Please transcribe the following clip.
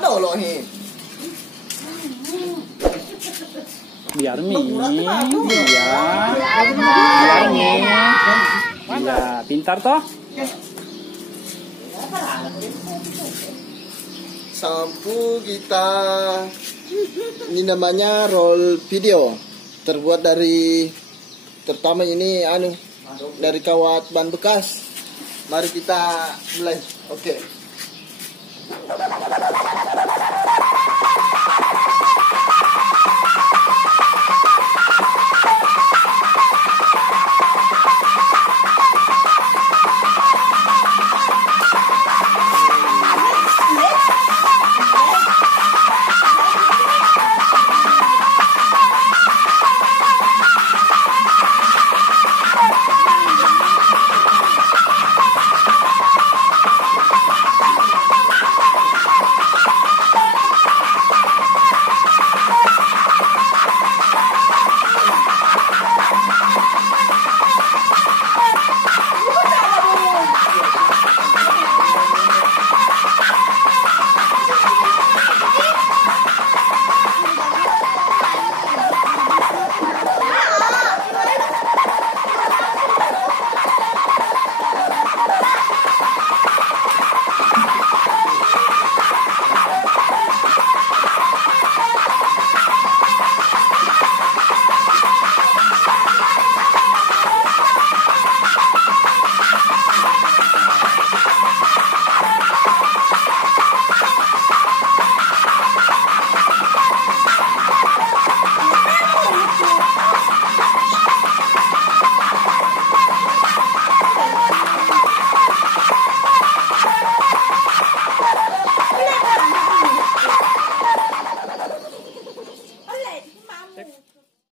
ada loh nih. Biar ya pintar toh. Sampo kita ini namanya roll video, terbuat dari terutama ini dari kawat ban bekas. Mari kita mulai. Oke.